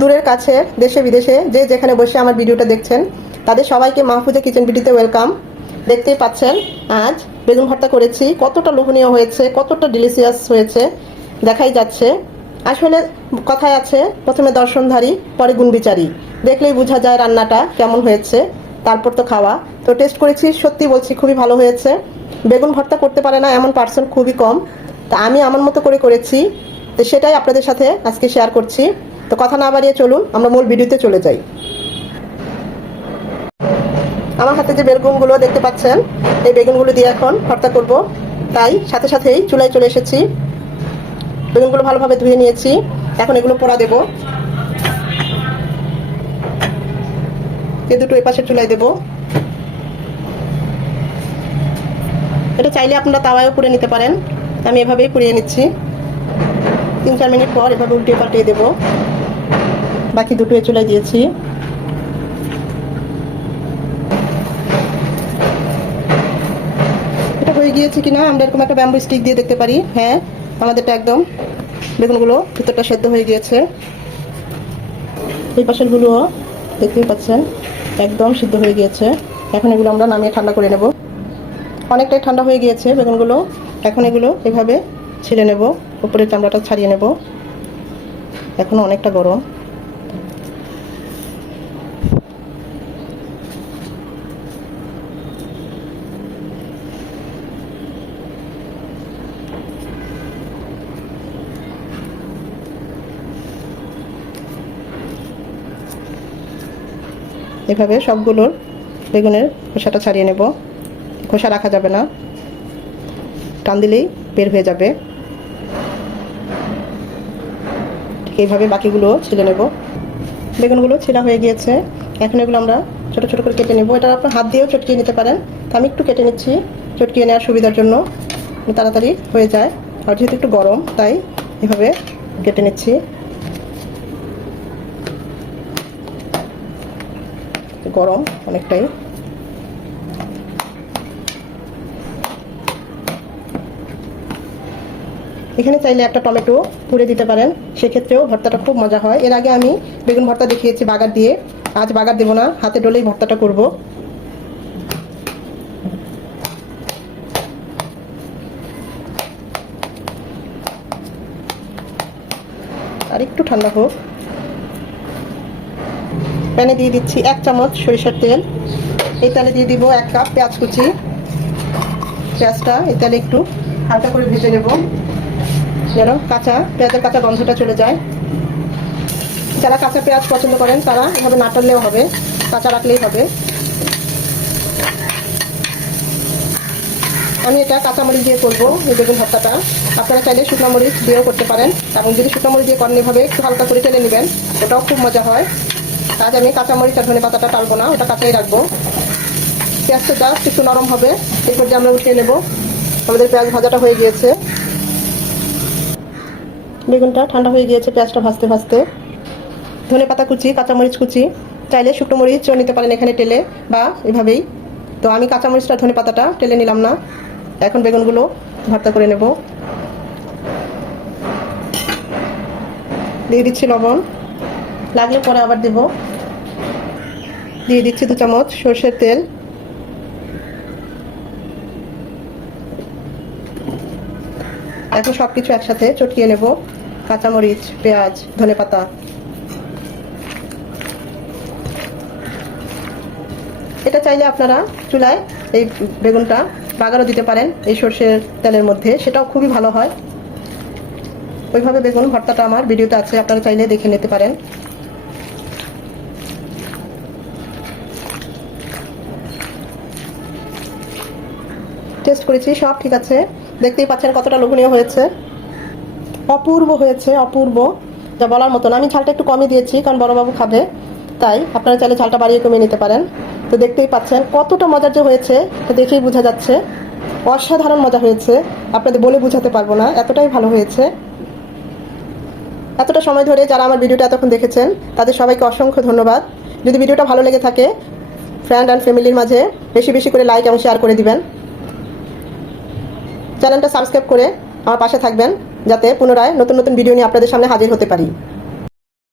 দূরের কাছে, দেশে, বিদেশে, যে যেখানে বসে আমার ভিডিওটা দেখছেন, তাদের সবাইকে মাহফুজা কিচেন বিডিতে ওয়েলকাম। দেখতেই পাচ্ছেন, আজ বেগুন ভর্তা করেছি, কতটা লোভনীয় হয়েছে, কতটা ডিলিশিয়াস হয়েছে, দেখাই যাচ্ছে। আসলে কথায় আছে, প্রথমে দর্শনধারী, পরে গুণবিচারী। দেখলেই বোঝা যায় রান্নাটা কেমন হয়েছে, তারপর তো খাওয়া। তো টেস্ট করেছি, সত্যি বলছি, খুবই ভালো হয়েছে। বেগুন ভর্তা করতে পারে না, এমন পার্সন খুবই কম। তা আমি আমার মতো করে করেছি, তো সেটাই আপনাদের সাথে আজকে শেয়ার করছি। তো কথা না বাড়িয়ে চলুন, আমরা মূল ভিডিওতে চলে যাই। আমার হাতে যে বেগুনগুলো দেখতে পাচ্ছেন, এই বেগুনগুলো দিয়ে এখন ভর্তা করব। তাই সাথে সাথেই চুলায় চলে এসেছি। বেগুনগুলো ভালোভাবে ধুয়ে নিয়েছি। এখন এগুলো পোড়া দেব। এ দুটো এপাশে চুলায় দেব। এটা চাইলে আপনারা তাওয়ায়ও পুড়ে নিতে পারেন। আমি এভাবেই পুড়িয়ে নিচ্ছি। তিন চার মিনিট পর এভাবে উল্টে পাল্টিয়ে দেব। বাকি দুটো এ চুলায় দিয়েছি এটা হয়ে গিয়েছে কিনা, আমরা এরকম একটা ব্যাম্বু স্টিক দিয়ে দেখতে পারি। হ্যাঁ আমাদেরটা একদম বেগুনগুলো ভিতরটা সেদ্ধ হয়ে গিয়েছে। এই পাশেরগুলোও দেখতেই পাচ্ছেন, একদম সিদ্ধ হয়ে গিয়েছে। এখন এগুলো আমরা নামিয়ে ঠান্ডা করে নেব। অনেকটাই ঠান্ডা হয়ে গিয়েছে বেগুনগুলো। এখন এগুলো এভাবে ছিলে নেব, উপরের চামড়াটা ছাড়িয়ে নেব। এখনও অনেকটা গরম। এভাবে সবগুলোর বেগুনের খোসাটা ছাড়িয়ে নেব। খোসা রাখা যাবে না। টান দিলেই বের হয়ে যাবে। এইভাবে বাকিগুলো ছিলে নেব। বেগুনগুলো ছিলা হয়ে গিয়েছে। এখন এগুলো আমরা ছোট ছোট করে কেটে নেব। এটা আপনার হাত দিয়েও চটকিয়ে নিতে পারেন। তো আমি একটু কেটে নিচ্ছি চটকিয়ে নেওয়ার সুবিধার জন্য। তাড়াতাড়ি হয়ে যায়। আর যেহেতু একটু গরম, তাই এভাবে কেটে নিচ্ছি। গরম অনেকটাই। এখানে চাইলে একটা টমেটো পুড়ে দিতে পারেন, সেক্ষেত্রেও ভর্তাটা খুব মজা হয়। এর আগে আমি বেগুন ভর্তা দেখিয়েছি বাগার দিয়ে, আজ বাগার দেবো না, হাতে ডলেই ভর্তাটা করব। আর একটু ঠান্ডা হোক। প্যানে দিয়ে দিচ্ছি এক চামচ সরিষার তেল। এই তেলে দিয়ে দিব এক কাপ পেঁয়াজ কুচি। পেঁয়াজটা এই তেলে একটু হালকা করে ভেজে নেব। যেন কাঁচা, পেঁয়াজের কাঁচা গন্ধটা চলে যায়। যারা কাঁচা পেঁয়াজ পছন্দ করেন, তারা এভাবে না টানলেও হবে। কাঁচা রাখলেই হবে। আমি এটা কাঁচামরিচ দিয়ে করব, এই বেগুন ভর্তাটা। আপনারা চাইলে শুকনো মরিচ দিয়েও করতে পারেন। এবং যদি শুকনো মরিচ দিয়ে করেন, এভাবে একটু হালকা করে টেনে নেবেন, ওটাও খুব মজা হয়। আজ আমি কাঁচামরিচ আর ধনে পাতাটা টালবো না, ওটা কাঁচাই রাখব। পেঁয়াজটা জাস্ট একটু নরম হবে, এরপর যে আমরা উঠিয়ে নেব, আমাদের পেঁয়াজ ভাজাটা হয়ে গিয়েছে। বেগুনটা ঠান্ডা হয়ে গিয়েছে পেঁয়াজটা ভাজতে ভাজতে। ধনে পাতা কুচি, কাঁচামরিচ কুচি, চাইলে শুকনো মরিচও নিতে পারেন এখানে টেলে বা এভাবেই। তো আমি কাঁচামরিচটা ধনে পাতাটা টেলে নিলাম না, এখন বেগুনগুলো ভর্তা করে নেব। দিয়ে দিচ্ছি লবণ। লাগলে পরে আবার দেব। দিয়ে দিচ্ছি দু চামচ সর্ষের তেল। এখন সব কিছু একসাথে চটকিয়ে নেব। কাঁচামরিচ, পেঁয়াজ, ধনে পাতা। এটা চাইলে আপনারা চুলায় এই বেগুনটা বাগারও দিতে পারেন এই সর্ষের তেলের মধ্যে, সেটাও খুবই ভালো হয়। ওইভাবে বেগুন ভর্তাটা আমার ভিডিওতে আছে, আপনারা চাইলে দেখে নিতে পারেন। টেস্ট করেছি, সব ঠিক আছে। দেখতেই পাচ্ছেন কতটা লোভনীয় হয়েছে। অপূর্ব হয়েছে, অপূর্ব, যা বলার মতন আমি ঝালটা একটু কমই দিয়েছি, কারণ বড়বাবু খাবে, তাই আপনারা চাইলে ঝালটা বাড়িয়ে কমিয়ে নিতে পারেন। তো দেখতেই পাচ্ছেন কতটা মজার যে হয়েছে দেখেই বোঝা যাচ্ছে। অসাধারণ মজা হয়েছে। আপনাদের বলে বোঝাতে পারব না, এতটাই ভালো হয়েছে। এতটা সময় ধরে যারা আমার ভিডিওটা এতক্ষণ দেখেছেন, তাদের সবাইকে অসংখ্য ধন্যবাদ। যদি ভিডিওটা ভালো লেগে থাকে ফ্রেন্ড অ্যান্ড ফ্যামিলির মাঝে বেশি বেশি করে লাইক এবং শেয়ার করে দিবেন। চ্যানেলটা সাবস্ক্রাইব করে আমার পাশে থাকবেন, যাতে পুনরায় নতুন নতুন ভিডিও নিয়ে আপনাদের সামনে হাজির হতে পারি।